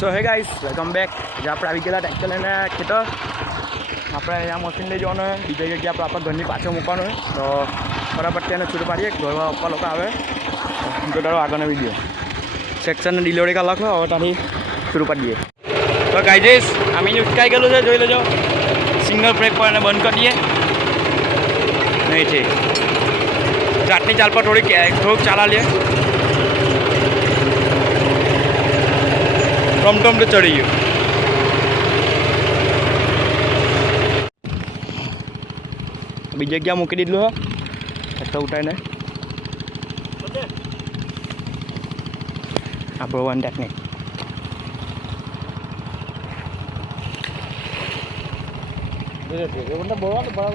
સો હે guys welcome back. આજે આપણે આવી ગયેલા ટ્રેક્ટર લઈને ખેતર. આપણે અહીંયા મશીન લઈ જવાનું હોય, બીજી જગ્યાએ આપણે આપણા ઘરની પાછળ મૂકવાનું હોય. તો બરાબર તેને છૂટ પાડીએ, ઘરમાં પપ્પા લોકો આવે તો તારો આગળનો વિડીયો સેક્શનને ડિલિવરી કરી નાખો. હવે ત્યાંથી શરૂ પાડી દઈએ. તો ગાઈસ આમીને ઉચકાઈ ગયેલું છે, જોઈ લેજો. સિંગલ બ્રેક પર એને બંધ કરી દઈએ. નહીં છે જાતની ચાલ પર થોડુંક ચાલા લે. ટમટમ તો ચડી ગયું. બીજી જગ્યા મૂકી દીધલું હો એટલે ઉઠાઈને આપણો વન ટેકનિક. બરાબર